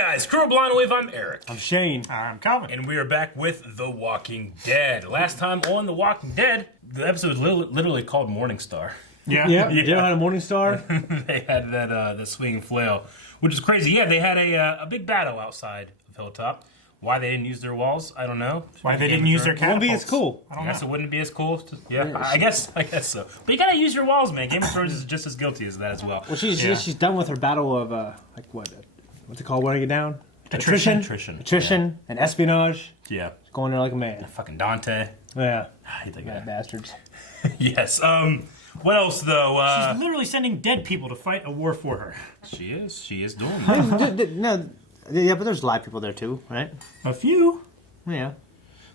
guys, Crew Blind Wave, I'm Eric. I'm Shane. I'm Calvin. And we are back with The Walking Dead. Last time on The Walking Dead, the episode was literally called Morningstar. Yeah. They had a Morningstar. They had that swinging flail, which is crazy. Yeah, they had a big battle outside of Hilltop. Why they didn't use their walls, I don't know. Why they didn't use their catapults. It wouldn't be as cool. I guess it wouldn't be as cool. I guess so. But you gotta use your walls, man. Game of Thrones is just as guilty as that as well. Well, she's done with her battle of what's it called? Wearing it down? Attrition and espionage. Yeah. Going there like a man. Fucking Dante. Yeah. I hate that guy. Bad bastards. Yes. What else though? She's literally sending dead people to fight a war for her. She is doing that. No, yeah, but there's live people there too, right? A few. Yeah.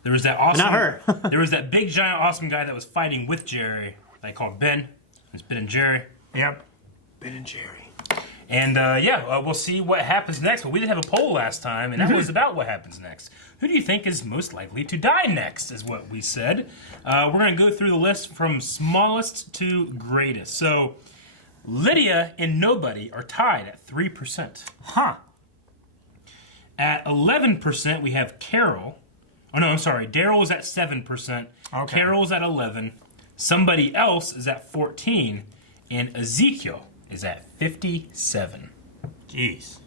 There was that awesome. Not her. There was that big giant awesome guy that was fighting with Jerry. They call him Ben. It's Ben and Jerry. Yep. Ben and Jerry. And we'll see what happens next. But we did have a poll last time, and that was about what happens next. Who do you think is most likely to die next, is what we said. We're going to go through the list from smallest to greatest. So, Lydia and Nobody are tied at 3%. Huh. At 11%, we have Carol. Oh, no, I'm sorry. Daryl is at 7%. Okay. Carol's at 11. Somebody else is at 14. And Ezekiel is at 57. Jeez.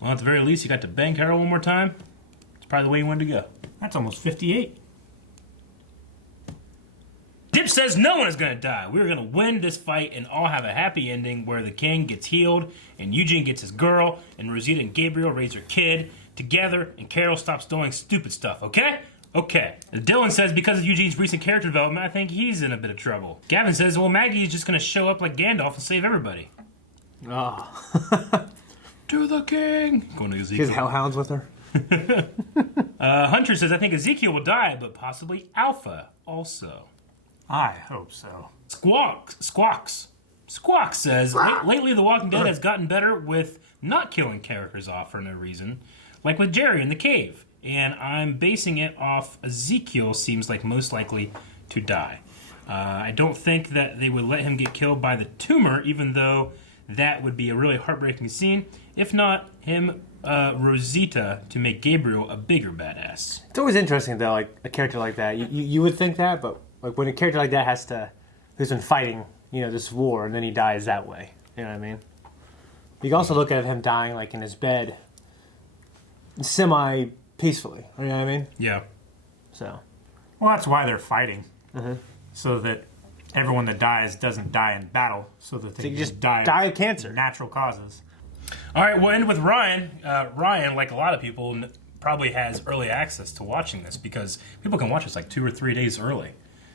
Well, at the very least, you got to bang Carol one more time. It's probably the way you wanted to go. That's almost 58. Dip says no one is going to die. We're going to win this fight and all have a happy ending where the king gets healed and Eugene gets his girl and Rosita and Gabriel raise their kid together and Carol stops doing stupid stuff, okay? Okay. And Dylan says because of Eugene's recent character development, I think he's in a bit of trouble. Gavin says, well, Maggie is just going to show up like Gandalf and save everybody. Oh. To the king. Going to Ezekiel. His hellhounds with her. Hunter says, I think Ezekiel will die, but possibly Alpha also. I hope so. Squawks says, lately The Walking Dead has gotten better with not killing characters off for no reason, like with Jerry in the cave. And I'm basing it off Ezekiel seems like most likely to die. I don't think that they would let him get killed by the tumor, even though that would be a really heartbreaking scene. If not, him, Rosita, to make Gabriel a bigger badass. It's always interesting, though, like a character like that. You would think that, but like when a character like that who's been fighting, this war, and then he dies that way. You know what I mean? You can also look at him dying like in his bed, semi-peacefully. You know what I mean? Yeah. So. Well, that's why they're fighting. Mm-hmm. So that everyone that dies doesn't die in battle. So that they can can just die of cancer. Natural causes. All right, we'll end with Ryan. Ryan, like a lot of people, probably has early access to watching this because people can watch this like 2 or 3 days early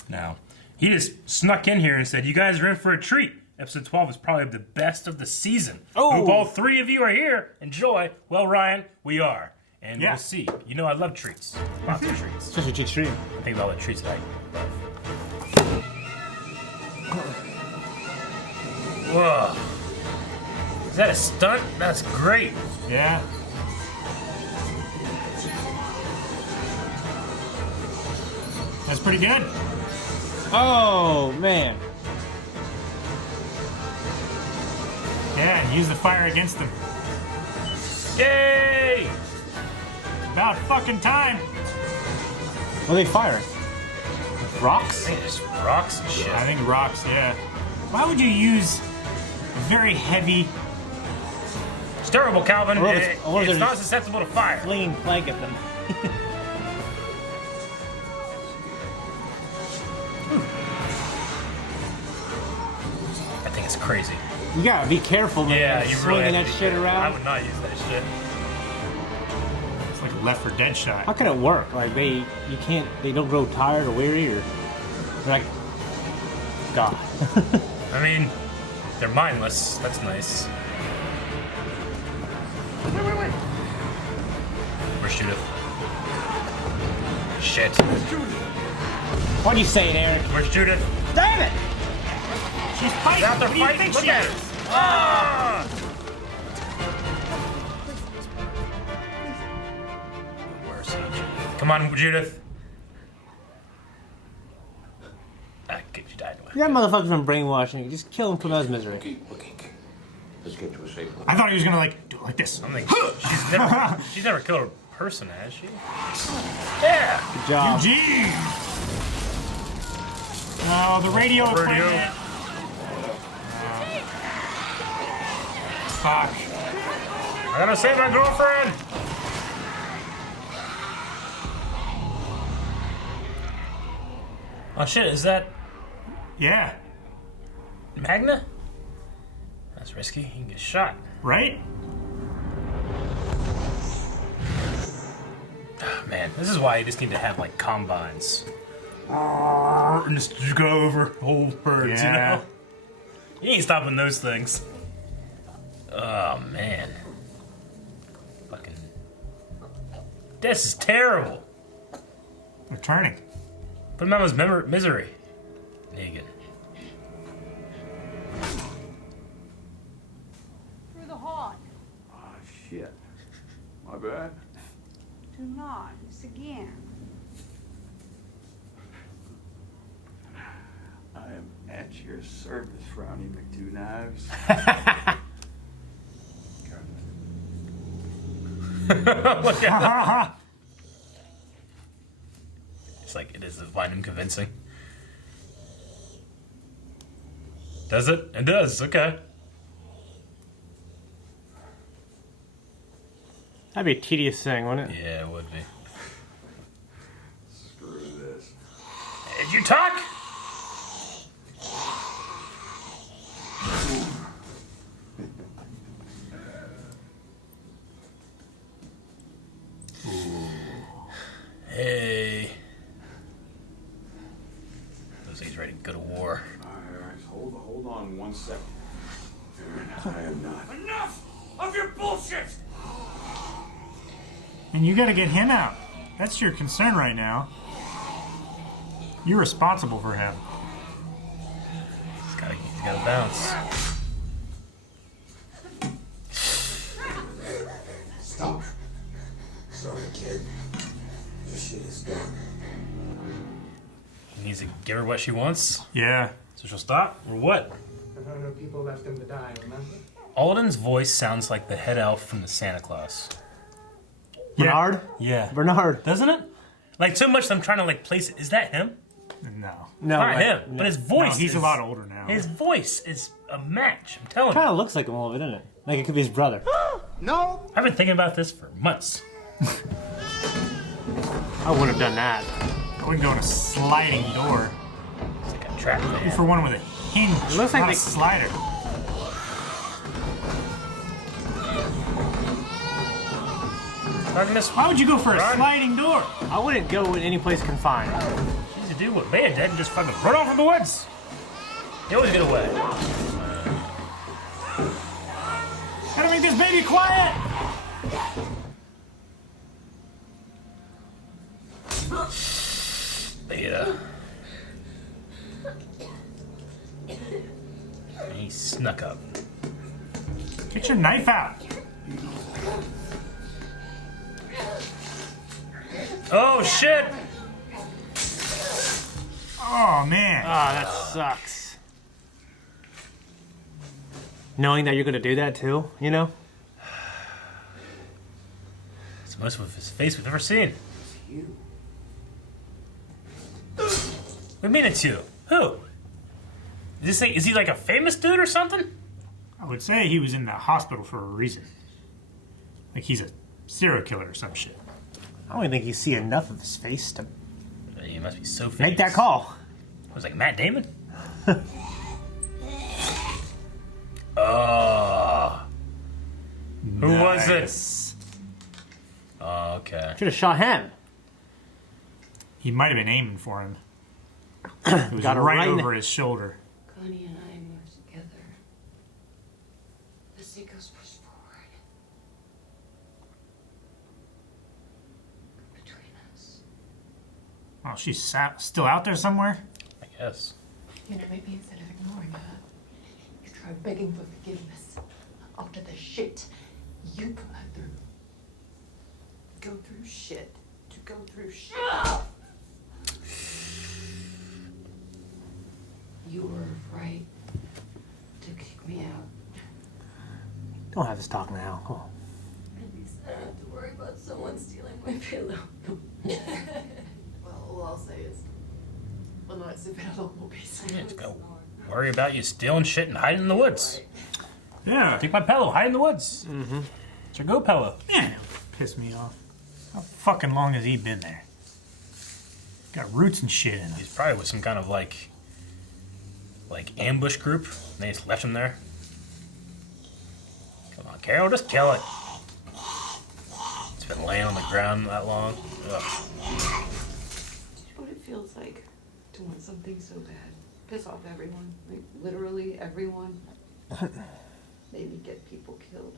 now. He just snuck in here and said, you guys are in for a treat. Episode 12 is probably the best of the season. Oh. Hope all 3 of you are here. Enjoy. Well, Ryan, we are. And we'll see. I love treats. Lots of treats. Especially cheap stream. Think about all the treats that I love. Whoa. Is that a stunt? That's great. Yeah. That's pretty good. Oh, man. Yeah, and use the fire against them. Yay! About fucking time. What are they firing? Rocks? I think it's rocks and shit. I think rocks, yeah. Why would you use a very heavy... It's terrible, Calvin. Or It's not susceptible to fire. Flinging plank at them. I think it's crazy. You gotta be careful, man. Yeah, you really swinging have that to be shit careful. around. I would not use that shit. It's like a Left 4 Dead shot. How can it work? Like they don't grow tired or weary, or they're like, God. I mean, they're mindless. That's nice. Wait. Where's Judith? Shit. What are you saying, Eric? Where's Judith? Damn it! She's fighting. She's out there What do you fighting. think Look she at is? her. Ah! Mercy, Judith. Come on, Judith. Ah, good, you died. That motherfucker's been brainwashing you. Just kill him from his misery. Okay. Let's get to a safe place. I thought he was gonna like do it like this. I'm like, she's never killed a person, has she? Yeah. Good job. Eugene. Oh, the radio equipment. Fuck. I gotta save my girlfriend. Oh shit! Is that Yeah. Magna? That's risky. He can get shot. Right? Oh, man, this is why you just need to have like combines. And just go over whole herds, you Yeah. know? You ain't stopping those things. Oh man. Fucking. This is terrible. They're turning. Put him out of his misery. Negan. Through the heart. Ah, shit. My bad. Do not. This again. I am at your service, Frowny McTwo-Knives. Look at It's like it is to find him convincing. Does it? It does. Okay. That'd be a tedious thing, wouldn't it? Yeah, it would be. Screw this. Did you talk? Hey. Looks like he's ready to go to war. Alright, hold on 1 second. I am not. Enough of your bullshit! And you gotta get him out. That's your concern right now. You're responsible for him. He's gotta bounce. Stop. Sorry, kid. This shit is done. He needs to give her what she wants. Yeah. So she'll stop? Or what? I don't know, people left him to die, remember? Alden's voice sounds like the head elf from the Santa Claus. Bernard? Yeah. Bernard. Doesn't it? Like, so much that I'm trying to, like, place it. Is that him? No. No, Not like, him. no. But his No, voice he's is, a lot older now. His voice is a match. I'm telling Kind you. of looks like him a little bit, doesn't it? Like it could be his brother. I've been thinking about this for months. I wouldn't have done that. I wouldn't go in a sliding door. It's like a trap Go man. for one with a hinge, It looks like not a they- slider. Magnus, Why would you go for a Run. sliding door? I wouldn't go in any place confined. he used to do what Bea did and just fucking run off in the woods. He always get away. Gotta make this baby quiet. Beta. He snuck up. Get your knife out. Oh shit! Oh man. Ah, that sucks. Knowing that you're gonna do that too, you know? It's the most of his face we've ever seen. You. What do you mean it's you? Who? Is he like a famous dude or something? I would say he was in the hospital for a reason. Like he's a serial killer or some shit. I don't even think you see enough of his face to He must be so famous. make that call. It was like Matt Damon? Oh. Who was it? Oh, okay. Should have shot him. He might have been aiming for him. It was Got it right right in over his shoulder. Connie and I were together. The seagulls pushed forward. Between us. Oh, she's still out there somewhere? I guess. You know, maybe instead of ignoring her, you try begging for forgiveness after the shit you put her through. Go through shit to go through shit. You were right to kick me out. Don't have this talk now. Come on. At least I don't have to worry about someone stealing my pillow. Well, all I'll say is, well, no, it's a pillow will be Yeah, just gotta worry about you stealing shit and hiding in the woods. Yeah. Take my pillow, hide in the woods. Mm-hmm. It's your go pillow. Yeah. Piss me off. How fucking long has he been there? Got roots and shit in him. He's probably with some kind of like ambush group. And they just left him there. Come on, Carol, just kill it. It's been laying on the ground that long. Ugh. what it feels like to want something so bad. Piss off everyone. Like, literally everyone. Maybe get people killed.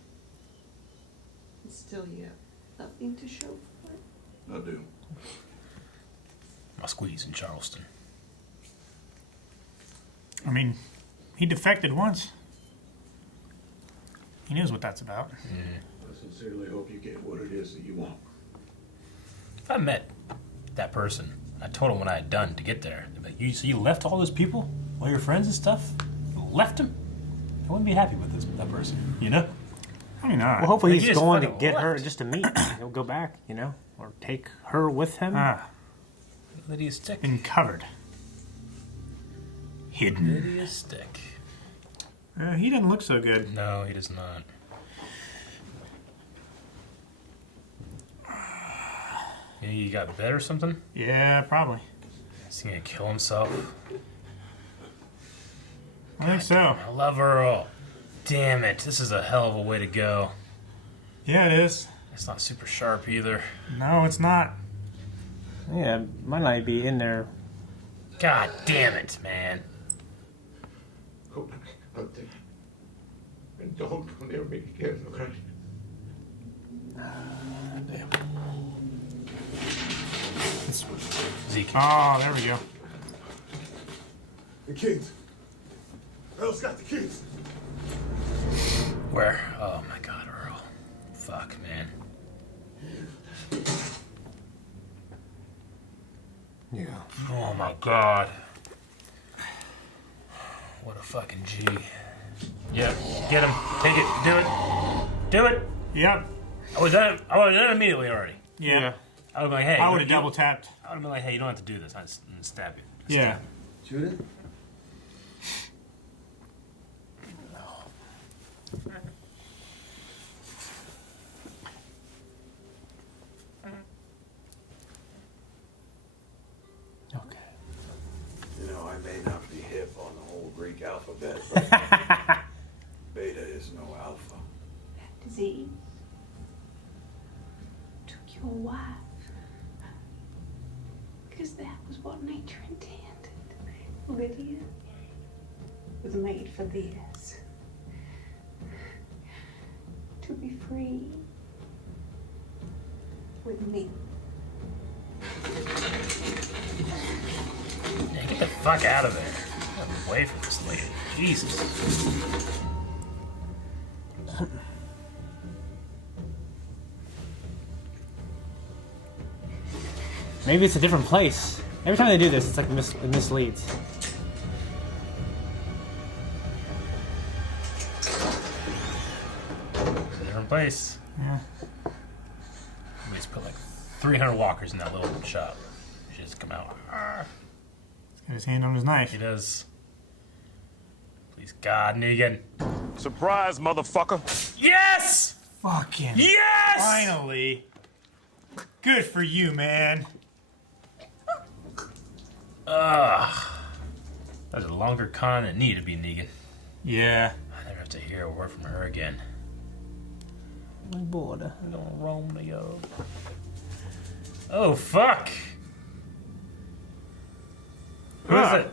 And still you have nothing to show for it. I do. My squeeze in Charleston. I mean, he defected once. He knows what that's about. I sincerely hope you get what it is that you want. If I met that person, I told him what I had done to get there. They'd be like, so you left all those people, all your friends and stuff? You left them? I wouldn't be happy with that person, you know? I mean, Well, hopefully Like, he's he just going to fucking get her left. just to meet. He'll go back, you know, or take her with him. Lydia's stick. been covered. Hidden. Lydia's stick. He didn't look so good. No, he does not. He got bit or something? Yeah, probably. Is he gonna kill himself? I think so. I love Earl. Damn it, this is a hell of a way to go. Yeah, it is. It's not super sharp either. No, it's not. Yeah, might not be in there. God damn it, man. Go back out there. And don't come near me again, okay? Zeke. Oh, there we go. The kids. Earl's got the kids. Where? Oh my god, Earl. Fuck, man. Yeah. Oh my god. What a fucking G. Yeah, get him. Take it. Do it. Do it. Yep. I would have done it immediately already. Yeah. I would be like, hey. I would have you- double tapped. I would have been like, hey, you don't have to do this. I just stab you. Yeah. Shoot it? Okay. You know, I may not be hip on the whole Greek alphabet, but beta is no alpha. Z took your wife. Because that was what nature intended. Lydia was made for this. To be free with me. Yeah, get the fuck out of there. Get away from this lady. Jesus. Maybe it's a different place. Every time they do this, it's like it misleads. It's a different place. Yeah. We just put like 300 walkers in that little shop. She just come out. Got his hand on his knife. He does. Please, God, Negan. Surprise, motherfucker. Yes! Fucking. Yes! Finally. Good for you, man. Ugh. That was a longer con than it needed to be, Negan. Yeah. I never have to hear a word from her again. My border. We're gonna Romeo. Oh, fuck! Who is Huh. it?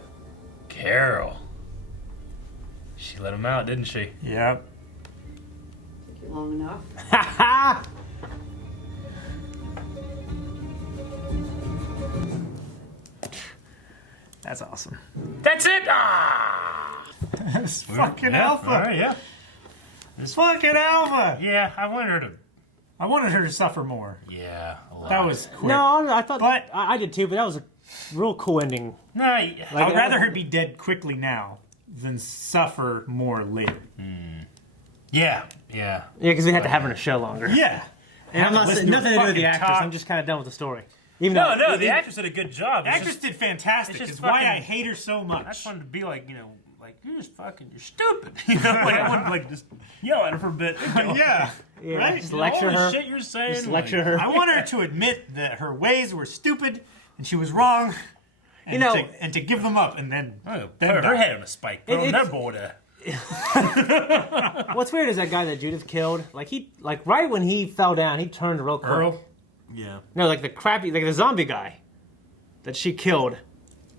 Carol. She let him out, didn't she? Yep. Took you long enough. That's awesome. That's it! Ah! It's fucking Yeah, Alpha. all right, yeah. It's fucking Alpha. Yeah, I wanted her to. I wanted her to suffer more. Yeah, a lot. That was quick. No, I thought But- I did too, but that was a real cool ending. No, I would rather her be dead quickly now than suffer more later. Yeah. Yeah, because we had to have her in a show longer. Yeah. And I'm not Listen saying to nothing to do with the fucking actress. talk. I'm just kind of done with the story. Even No, though, the actress did a good job. The actress did fantastic. it's just It's why fucking- I hate her so I much. just wanted to be like, you're stupid. You know, like I wanted to like just yell at her for a bit. Yeah. yeah, Right? just All lecture the her. shit you're saying. Just like- lecture her. I want her to admit that her ways were stupid and she was wrong. And and to give them up and then Oh, then put her die. head on a spike. Throw It's- that border. What's weird is that guy that Judith killed. Like right when he fell down, he turned real quick. Earl. Yeah. No, like the zombie guy that she killed.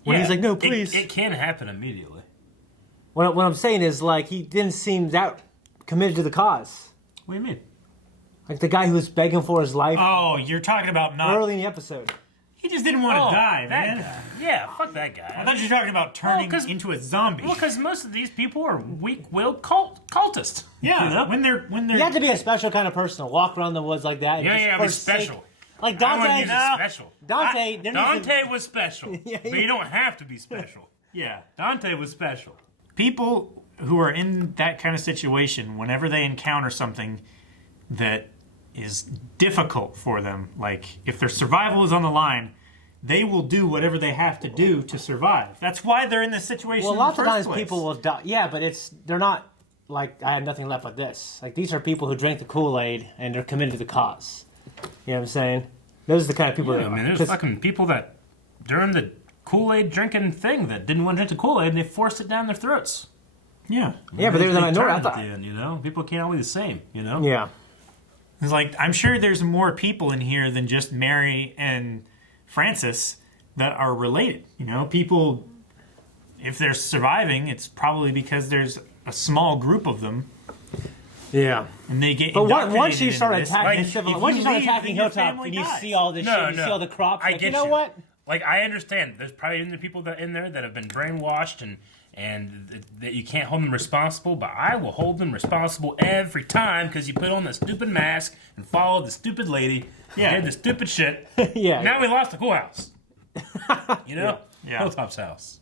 When he's like, no, please. It can happen immediately. What I'm saying is, like, he didn't seem that committed to the cause. What do you mean? Like the guy who was begging for his life Oh, you're talking about not. early in the episode. He just didn't want to die, that man. guy. Yeah, fuck that guy. I thought you were talking about turning 'cause- into a zombie. Well, because most of these people are weak-willed cultists. yeah, You know? when they're You have to be a special kind of person to walk around the woods like that. And Yeah, just yeah, be forsake- special. Like I Dante. wouldn't use it special. Dante. there needs to- Dante was special, Yeah, but you don't have to be special. yeah. Dante was special. People who are in that kind of situation, whenever they encounter something that is difficult for them, like if their survival is on the line, they will do whatever they have to do to survive. That's why they're in this situation. Well, in lots the of first times place. people will die. Yeah, but they're not like I have nothing left like this. Like these are people who drink the Kool-Aid and they're committed to the cause. You know what I'm saying? Those are the kind of people. Yeah, that I mean, there's 'cause- fucking people that during the Kool-Aid drinking thing that didn't want to drink the Kool-Aid and they forced it down their throats. Yeah. Yeah, but they were the minority. I turned at thought. the end, you know, people can't all be the same. You know. Yeah. It's like, I'm sure there's more people in here than just Mary and Francis that are related. You know, people, if they're surviving, it's probably because there's a small group of them Yeah. and they get But indoctrinated once you into start this. attacking, Like, civil, if once you start leave, attacking then your Hilltop family and you dies. see all this shit, you see all the crops, I like, get you know what? Like, I understand. There's probably the people that in there that have been brainwashed and that you can't hold them responsible, but I will hold them responsible every time because you put on the stupid mask and followed the stupid lady and did the stupid shit. Yeah. Now we lost the coolhouse. You know? Yeah. Hilltop's house.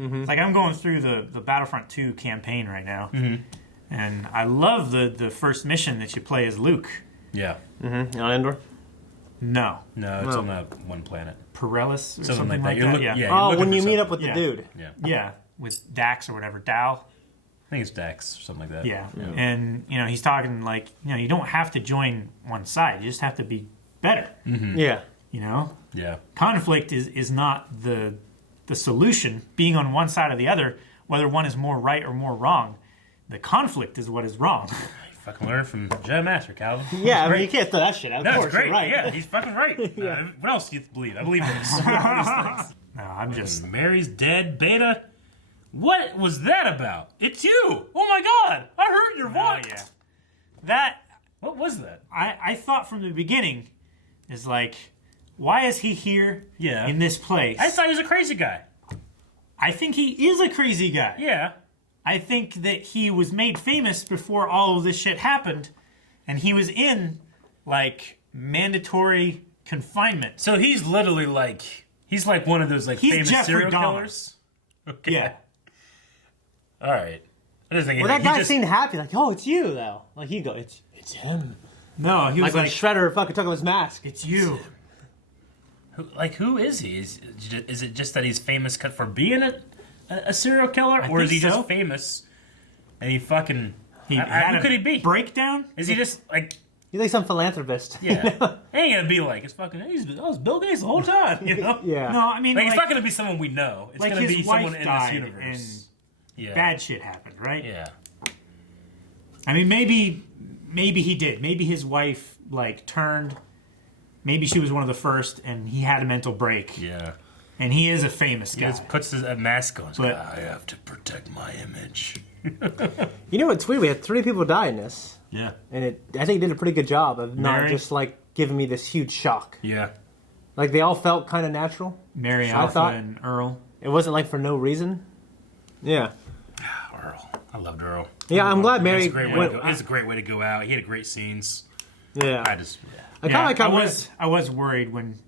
It's like I'm going through the Battlefront 2 campaign right now. Mm-hmm. And I love the first mission that you play as Luke. Yeah. On Endor. No. No, it's on that one planet. Perelis or Something something like that. like You're that. look- Yeah. yeah. Oh, looking when for you meet something. up with Yeah. the dude. Yeah. Yeah. With Dax or whatever. Dow. I think it's Dex or something like that. Yeah. And, you know, he's talking like, you know, you don't have to join one side. You just have to be better. Yeah. You know? Yeah. Conflict is not the solution, being on one side or the other, whether one is more right or more wrong. The conflict is what is wrong. Fucking learn from Jedi Master, Calvin. Yeah, I mean, you can't throw that shit out. Of No, course, it's great. you're right. Yeah, he's fucking right. What else do you believe? I believe this. No, I'm just... Mary's dead. Beta. What was that about? It's you. Oh my God! I heard your Oh, voice. yeah. That, What was that? I thought from the beginning, is like, why is he here in this place? I thought he was a crazy guy. I think he is a crazy guy. Yeah. I think that he was made famous before all of this shit happened, and he was in, like, mandatory confinement. So he's literally like one of those like He's famous Jeffrey serial Dahmer. killers. Okay. Yeah. All right. I just think Well, that he guy just, seemed happy. Like, oh, it's you, though. Like, he go, it's him. No, he Like was when like, Shredder fucking took off his mask. it's you. who is he? Is it just that he's famous for being a serial killer, or is he think so. just famous and he fucking? He had who a could he be? breakdown? Is he just like? He's like some philanthropist. Yeah, he ain't gonna be like it's fucking. I was Bill Gates the whole time, you know. Yeah. No, I mean, Like, like, it's not gonna be someone we know. It's like gonna his be wife someone in this died universe. Yeah. bad shit happened, right? Yeah. I mean, maybe he did. Maybe his wife like turned. Maybe she was one of the first, and he had a mental break. Yeah. And he is a famous He guy. just puts a mask on. He's But- like, I have to protect my image. You know what's weird? We had 3 people die in this. Yeah. And I think it did a pretty good job of not Mary? just, like, giving me this huge shock. Yeah. Like, they all felt kind of natural. Mary I Alpha thought- and Earl. It wasn't, like, for no reason. Yeah. Earl. I loved Earl. Yeah, I'm glad Mary... It's a great way went- to go. It's a great way to go out. He had great scenes. Yeah. I just I kind of like how... I was worried when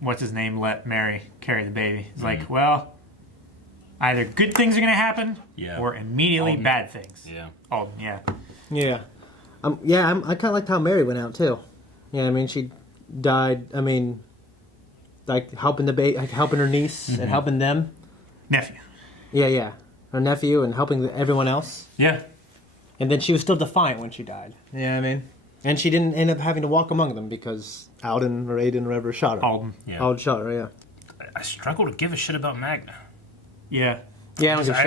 what's his name let Mary carry the baby. It's like, well, Either good things are going to happen, or immediately bad things. Yeah. Alden, yeah. Yeah. I kind of liked how Mary went out too. Yeah, I mean, she died. I mean, like helping helping her niece and helping them. Nephew. Yeah, her nephew and helping everyone else. Yeah. And then she was still defiant when she died. Yeah, I mean, and she didn't end up having to walk among them because Alden or Aiden or whatever shot her. Alden. Yeah. Alden shot her. Yeah. I struggle to give a shit about Magna. Yeah. Yeah, I don't give a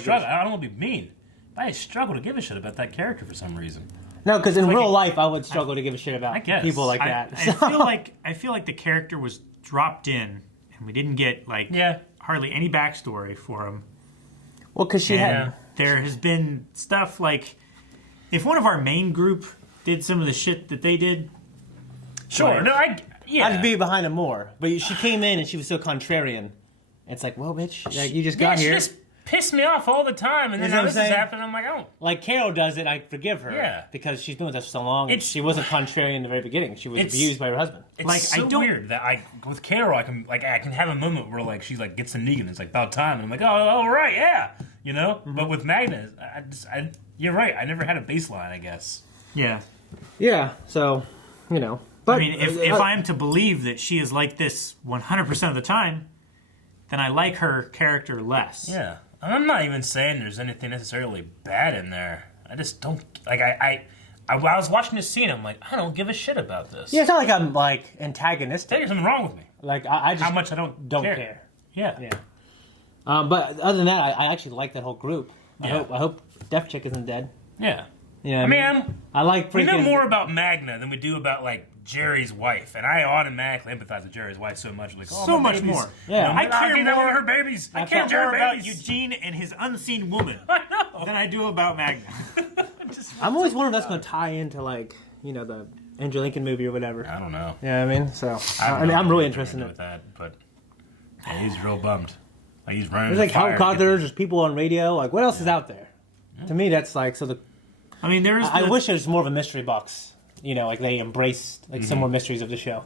shit. I don't want to be mean. But I struggle to give a shit about that character for some reason. No, because in real life, I would struggle to give a shit about people like that. I feel like the character was dropped in, and we didn't get hardly any backstory for him. Well, because she had. There has been stuff like, if one of our main group did some of the shit that they did. Sure. No, I'd be behind him more. But she came in and she was so contrarian. It's like, well, bitch, like, you just got here. She just pissed me off all the time, and then now this is happening. I'm like, oh. Like Carol does it, I forgive her. Yeah. Because she's been with us for so long, and she wasn't contrarian in the very beginning. She was abused by her husband. It's like, so weird that with Carol, I can have a moment where like she's like gets to Negan, it's like about time, and I'm like, oh right, yeah, you know. Mm-hmm. But with Magna, you're right. I never had a baseline, I guess. Yeah. Yeah. So, you know. But I mean, if I'm to believe that she is like this 100% of the time, then I like her character less. Yeah. I'm not even saying there's anything necessarily bad in there. I just don't like. I was watching this scene. I'm like, I don't give a shit about this. Yeah, it's not like I'm like antagonistic. There's something wrong with me. Like I just how much I don't care. Yeah. Yeah. But other than that, I actually like that whole group. I hope Death Chick isn't dead. Yeah. Yeah. I mean, I like. We know more about Magna than we do about like Jerry's wife, and I automatically empathize with Jerry's wife so much. Like, so much more. Yeah, I care more about her babies. I care more about Eugene and his unseen woman than I do about Magna. I'm always wondering if that's going to tie into like the Andrew Lincoln movie or whatever. I don't know. Yeah, I mean, so I'm really interested in it. That, but he's real bummed. Like he's running. There's like helicopters. There's people on radio. Like, what else is out there? Yeah. To me, that's like so. I mean, I wish there's more of a mystery box. Like they embraced some more mysteries of the show.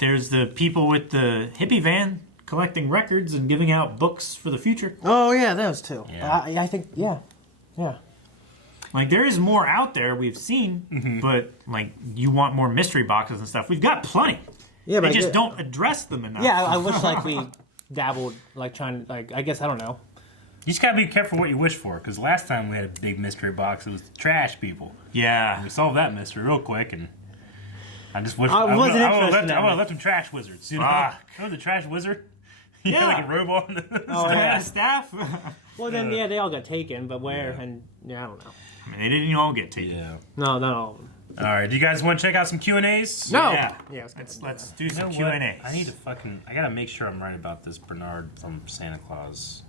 There's the people with the hippie van collecting records and giving out books for the future. Oh yeah, those too. Yeah. I think yeah. Like there is more out there we've seen, but like you want more mystery boxes and stuff. We've got plenty. Yeah, but they just don't address them enough. Yeah, I wish like we dabbled like trying like I guess I don't know. You just gotta be careful what you wish for, because last time we had a big mystery box, it was the trash people. Yeah. And we solved that mystery real quick, and I just wish I would have left them trash wizards. You know the trash wizard? Yeah, like a robot. Staff. Well, then they all got taken, but where? Yeah. And I don't know. I mean, they didn't all get taken. Yeah. No, not all of them. All right, do you guys want to check out some Q&As? No. Yeah. Let's do some Q&As. I gotta make sure I'm right about this Bernard from Santa Claus.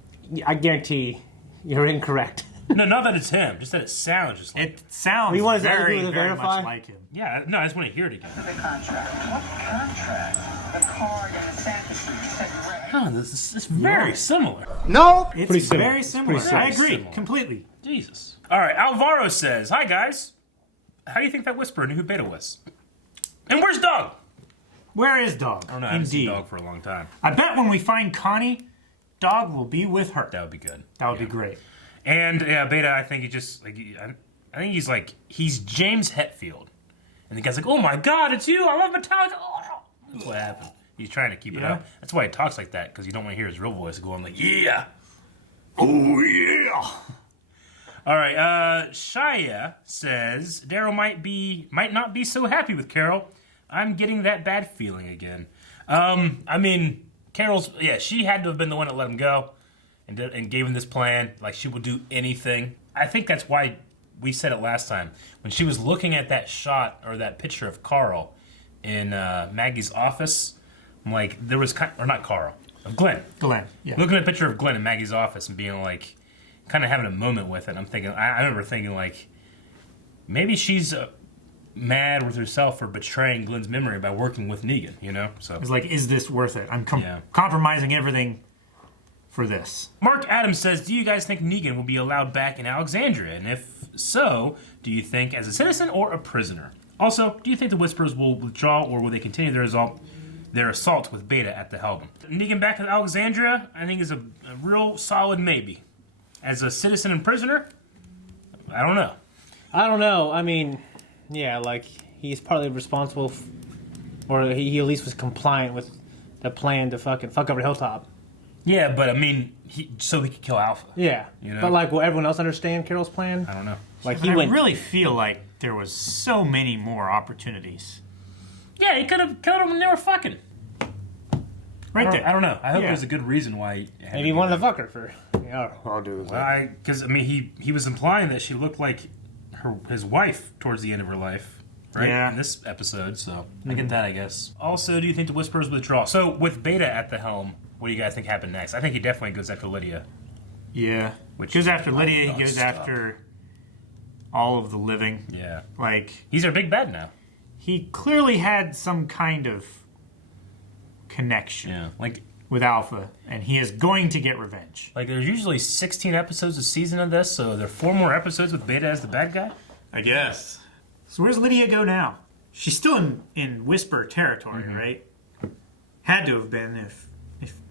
I guarantee you're incorrect. No, not that it's him. Just that it sounds just like him. It sounds very verify? much like him. Yeah, no, I just want to hear it again. The contract. What contract? The card and the Santa suit. Oh, this is very similar. No! It's very similar. I agree. Similar. Completely. Jesus. All right, Alvaro says, hi, guys. How do you think that Whisperer knew who Beta was? And where's Dog? Where is Dog? I don't know. I haven't seen Dog for a long time. I bet when we find Connie, Dog will be with her. That would be good. That would be great. And Beta, I think he just like I think he's James Hetfield, and the guy's like, "Oh my God, it's you! I love Metallica." Oh, that's what happened. He's trying to keep it up. That's why he talks like that, because you don't want to hear his real voice going like, "Yeah, oh yeah." All right, Shia says Daryl might not be so happy with Carol. I'm getting that bad feeling again. I mean, Carol's she had to have been the one that let him go. And gave him this plan, like she would do anything. I think that's why we said it last time. When she was looking at that shot or that picture of Carl in Maggie's office, I'm like, there was or not Carl, Glenn. Glenn, yeah. Looking at a picture of Glenn in Maggie's office and being like, kind of having a moment with it. I'm thinking, I remember thinking like, maybe she's mad with herself for betraying Glenn's memory by working with Negan, you know? So it's like, is this worth it? I'm compromising everything for this. Mark Adams says, do you guys think Negan will be allowed back in Alexandria? And if so, do you think as a citizen or a prisoner? Also, do you think the Whisperers will withdraw or will they continue their assault their assault with Beta at the helm. Negan back at Alexandria, I think, is a real solid maybe. As a citizen and prisoner, I don't know. I don't know. I mean, yeah, like, he's partly responsible, or he at least was compliant with the plan to fucking fuck over Hilltop. Yeah, but I mean, so he could kill Alpha. Yeah. You know? But, like, will everyone else understand Carol's plan? I don't know. Like, I really feel like there was so many more opportunities. Yeah, he could have killed him when they were fucking. Right there. I don't know. I hope there's a good reason why he had Maybe he wanted to fuck her for... Yeah, I'll do this. Well, because, I mean, he was implying that she looked like his wife towards the end of her life, right? Yeah. In this episode, so I get that, I guess. Also, do you think the Whispers withdraw? So, with Beta at the helm, what do you guys think happened next? I think he definitely goes after Lydia. Yeah. Which goes after Lydia, oh, he goes stop. after all of the living. Yeah. Like, he's our big bad now. He clearly had some kind of connection. Yeah. Like, with Alpha, and he is going to get revenge. Like, there's usually 16 episodes a season of this, so there are 4 more episodes with Beta as the bad guy? I guess. So where's Lydia go now? She's still in Whisper territory, right? Had to have been if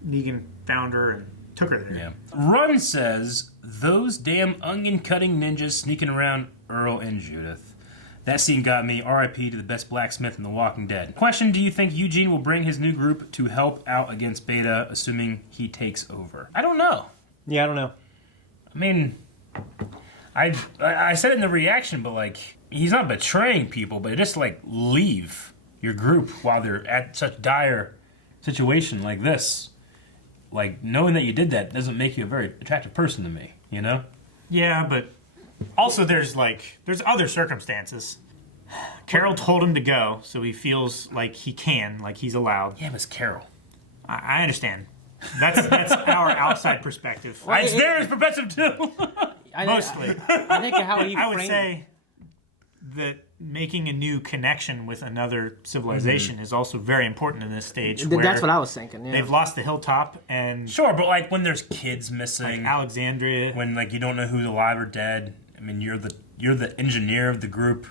Negan found her and took her there. Yeah. Run says, those damn onion-cutting ninjas sneaking around Earl and Judith. That scene got me. R.I.P. to the best blacksmith in The Walking Dead. Question, do you think Eugene will bring his new group to help out against Beta, assuming he takes over? I don't know. Yeah, I don't know. I mean, I said it in the reaction, but, like, he's not betraying people, but just, like, leave your group while they're at such dire situation like this. Like, knowing that you did that doesn't make you a very attractive person to me, you know? Yeah, but also there's other circumstances. Carol told him to go, so he feels like he can, like he's allowed. Yeah, but it's Carol. I understand. That's our outside perspective. It's theirs perspective too. Mostly. I think how he I would framed say that making a new connection with another civilization is also very important in this stage. That's what I was thinking. Yeah. They've lost the hilltop, and Sure, but like when there's kids missing, like Alexandria. when like you don't know who's alive or dead. I mean, you're the engineer of the group.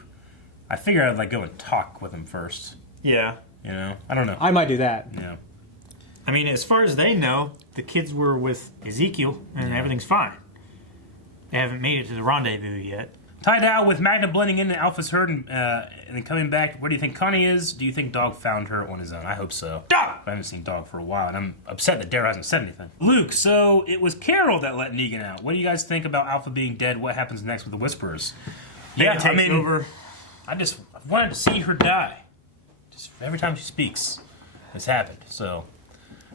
I figure I'd like go and talk with him first. Yeah. You know, I don't know. I might do that. Yeah. I mean, as far as they know, the kids were with Ezekiel, and everything's fine. They haven't made it to the rendezvous yet. Tied out with Magna blending into Alpha's herd and then coming back. Where do you think Connie is? Do you think Dog found her on his own? I hope so. Dog! I haven't seen Dog for a while, and I'm upset that Daryl hasn't said anything. Luke, so it was Carol that let Negan out. What do you guys think about Alpha being dead? What happens next with the Whisperers? Yeah, I mean, over. I just wanted to see her die. Just every time she speaks, it's happened. So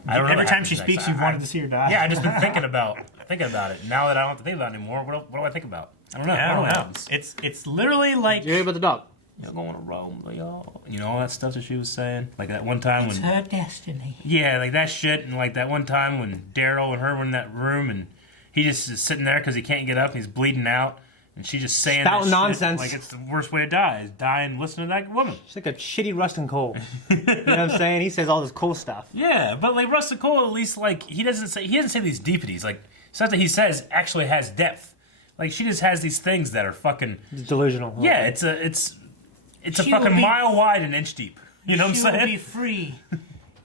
I don't know. Every what time happens she next. speaks, you've wanted to see her die. Yeah, I just been thinking about it. Now that I don't have to think about it anymore, what do I think about? I don't know. I don't what know. happens. It's literally like You hear about the dog? You're going to Rome, y'all. You know all that stuff that she was saying, like that one time when her destiny. yeah, like that shit, and like that one time when Daryl and her were in that room, and he just is sitting there because he can't get up, and he's bleeding out, and she's just saying Spouting that nonsense. shit, like it's the worst way to die is die and listen to that woman. She's like a shitty Rustin Cole. You know what I'm saying? He says all this cool stuff. Yeah, but like Rustin Cole, at least like he doesn't say these deepities. Like stuff that he says actually has depth. Like she just has these things that are fucking It's delusional. yeah. It's a She will fucking be- mile wide and inch deep. You know what I'm She will saying? be free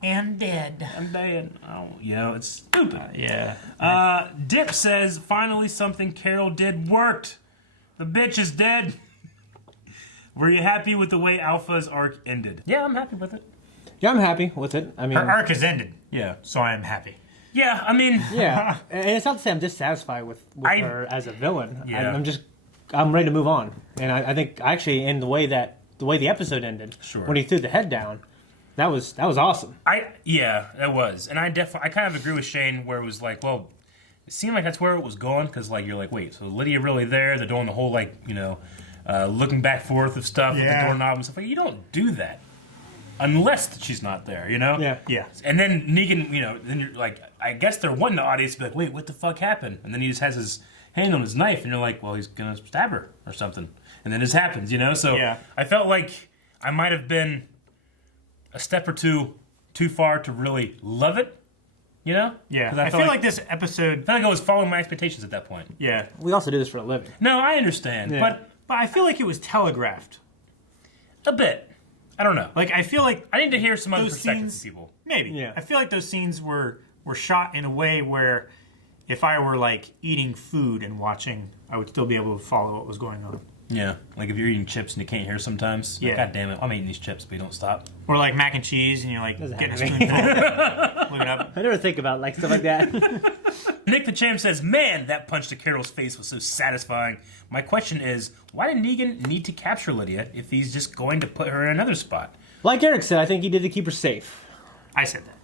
and dead. I'm dead. Oh, you know, it's stupid. Yeah. Dip says, finally something Carol did worked. The bitch is dead. Were you happy with the way Alpha's arc ended? Yeah, I'm happy with it. Yeah, I'm happy with it. I mean, Her arc has ended, Yeah. so I am happy. Yeah, I mean... yeah, and it's not to say I'm dissatisfied with her as a villain. Yeah. I'm ready to move on, and I think actually in the way the episode ended, Sure. when he threw the head down, that was awesome. Yeah, that was. And I kind of agree with Shane where it was like, well, it seemed like that's where it was going, because like you're like, wait, so Lydia really there? They're doing the whole like, you know, looking back forth of stuff with the Yeah. doorknob and stuff. Like, you don't do that unless she's not there, you know? Yeah. Yeah. And then Negan, you know, then you're like, I guess they're wanting the audience to be like, wait, what the fuck happened? And then he just has his hand on his knife, and you're like, well, he's gonna stab her or something. And then this happens, you know? So Yeah. I felt like I might have been a step or two too far to really love it, you know? Yeah. 'Cause I felt feel like this episode. I felt like I was following my expectations at that point. Yeah. We also do this for a living. No, I understand, Yeah. but But I feel like it was telegraphed. a bit. I don't know. Like, I feel like I need to hear some other those perspectives scenes- from people. maybe. Yeah. I feel like those scenes were shot in a way where if I were like eating food and watching, I would still be able to follow what was going on. Yeah, like if you're eating chips and you can't hear sometimes. Yeah. God damn it, I'm eating these chips, but you don't stop. Or like mac and cheese, and you're like Doesn't getting a happen to spoonful, looking up. I never think about like stuff like that. Nick the Champ says, man, that punch to Carol's face was so satisfying. My question is, why did Negan need to capture Lydia if he's just going to put her in another spot? Like Eric said, I think he did to keep her safe. I said that.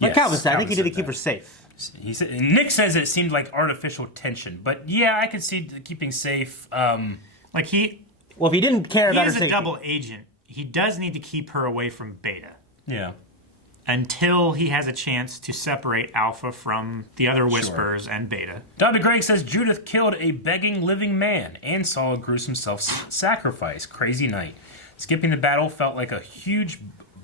Like Yes, Calvin said, I think he did to said keep that. her safe. He said, Nick says it seemed like artificial tension, but yeah, I could see keeping safe. Like Well, if he didn't care he about her is a safety, double agent. He does need to keep her away from Beta Yeah. until he has a chance to separate Alpha from the other Whispers and Beta. Dr. Greg says Judith killed a begging living man and saw a gruesome self-sacrifice. Crazy night. Skipping the battle felt like a huge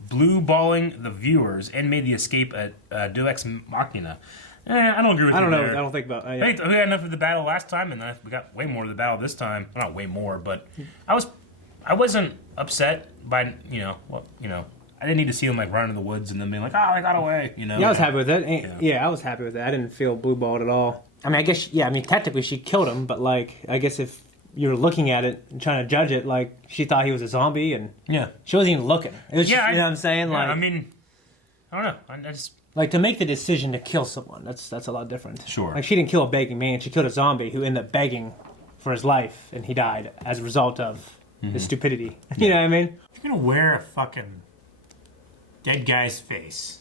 blue balling the viewers and made the escape at Deus Ex Machina. I don't agree with you I don't know. there. I don't think about. I think we had enough of the battle last time, and then we got way more of the battle this time. Well, not way more, but I wasn't upset by I didn't need to see him like running in the woods and then being like, I got away. Yeah, I was happy with it. Yeah, I was happy with it. I didn't feel blue balled at all. I mean, I guess technically she killed him, but like, I guess if you're looking at it and trying to judge it, like she thought he was a zombie, and Yeah. she wasn't even looking. It was Yeah, just, you know what I'm saying? Yeah, Like, I mean, I don't know. I just like to make the decision to kill someone. That's a lot different. Sure. Like she didn't kill a begging man. She killed a zombie who ended up begging for his life, and he died as a result of his stupidity. You know what I mean? If you're gonna wear a fucking dead guy's face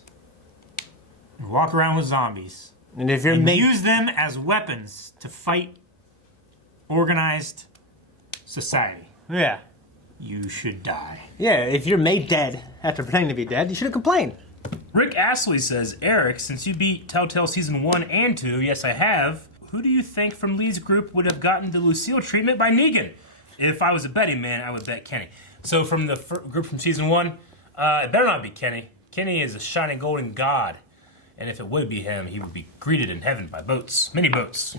and walk around with zombies And if you're and made, use them as weapons to fight organized society, yeah, you should die. if you're made dead after pretending to be dead, you should have complained. Rick Astley says, Eric, since you beat Telltale Season 1 and 2, yes I have, who do you think from Lee's group would have gotten the Lucille treatment by Negan? If I was a betting man, I would bet Kenny. So from the group from Season 1, it better not be Kenny. Kenny is a shining golden god. And if it would be him, he would be greeted in heaven by boats. Many boats.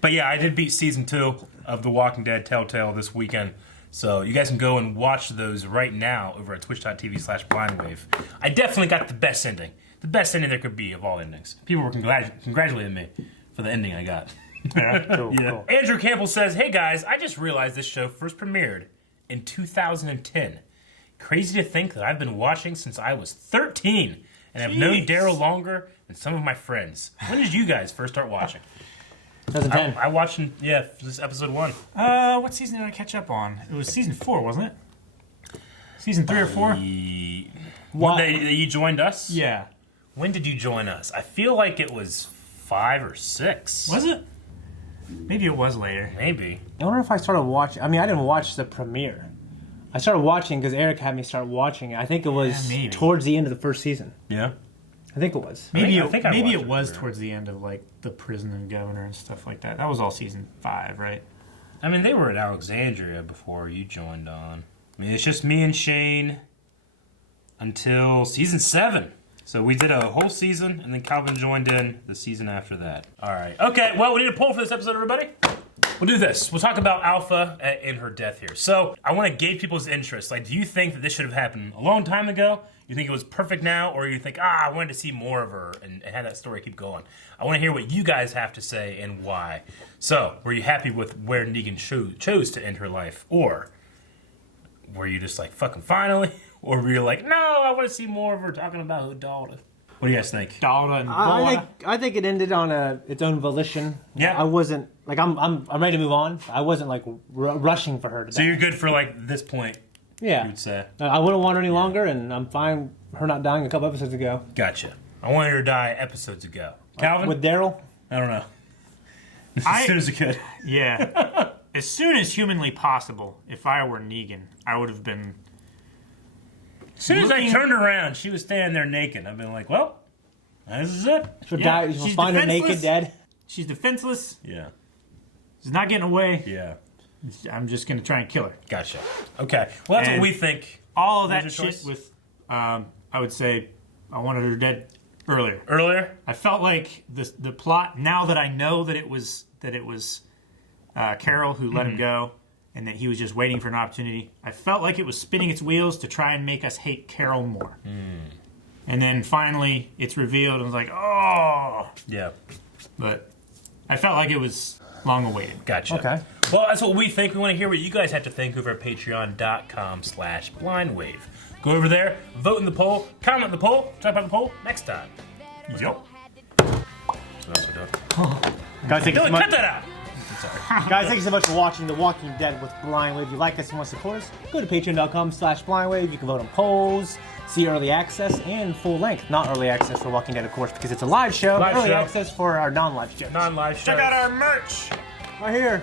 But yeah, I did beat Season 2 of The Walking Dead Telltale this weekend. So you guys can go and watch those right now over at twitch.tv/blindwave. I definitely got the best ending. The best ending there could be of all endings. People were congratulating me for the ending I got. Cool, Yeah. cool. Andrew Campbell says, hey guys, I just realized this show first premiered in 2010. Crazy to think that I've been watching since I was 13 and have known Daryl longer than some of my friends. When did you guys first start watching? 2010. I watched, this episode 1. What season did I catch up on? It was season 4, wasn't it? Season 3 or 4? When you joined us? Yeah. When did you join us? I feel like it was 5 or 6. Was it? Maybe it was later. Maybe. I wonder if I started watching. I mean, I didn't watch the premiere. I started watching because Eric had me start watching it. I think it was maybe. towards the end of the first season. Yeah. I think it was. Maybe I think I maybe watched it it was later. towards the end of like the prison and governor and stuff like that. That was all season 5, right? I mean, they were at Alexandria before you joined on. I mean, it's just me and Shane until season 7. So we did a whole season, and then Calvin joined in the season after that. All right. Okay, well, we need a poll for this episode, everybody. We'll do this. We'll talk about Alpha in her death here. So I want to gauge people's interest. Like, do you think that this should have happened a long time ago? You think it was perfect now? Or you think, I wanted to see more of her and have that story keep going? I want to hear what you guys have to say and why. So, were you happy with where Negan chose to end her life? Or were you just like, fucking finally? Or were you like, no, I want to see more of her talking about her daughter? What do you guys think? Daughter and I think it ended on its own volition. Yeah. I wasn't like I'm ready to move on. I wasn't like rushing for her to So die. you're good for like this point, Yeah. you would say? I wouldn't want her any longer, and I'm fine her not dying a couple episodes ago. Gotcha. I wanted her to die episodes ago. Calvin? With Daryl? I don't know. As soon as you could. Yeah. As soon as humanly possible, if I were Negan, I would have been. As soon as I Looking- turned around, she was standing there naked. I've been like, well, this is it. She'll Yeah, die. She'll she's find her defenseless. naked, dead. She's defenseless. Yeah. She's not getting away. Yeah. I'm just gonna try and kill her. Gotcha. Okay. Well, that's And- what we think. All of What that was your shit choice? with, I would say, I wanted her dead earlier. Earlier? I felt like the plot. Now that I know that it was Carol who let him go, and that he was just waiting for an opportunity. I felt like it was spinning its wheels to try and make us hate Carol more. And then finally, it's revealed, and I was like, oh! Yeah. But I felt like it was long awaited. Gotcha. Okay. Well, that's what we think. We want to hear what you guys have to think over at patreon.com/blindwave. Go over there, vote in the poll, comment in the poll, talk about the poll next time. Yup. So that's what we're doing. Guys, thank you so Dylan, much. cut that out! Guys, thank you so much for watching The Walking Dead with Blindwave. If you like us and want to support us, go to patreon.com/blindwave. You can vote on polls, see early access, and full length. Not early access for Walking Dead, of course, because it's a live show. Live early show. access for our non-live shows. Non-live shows. Check out our merch! Right here.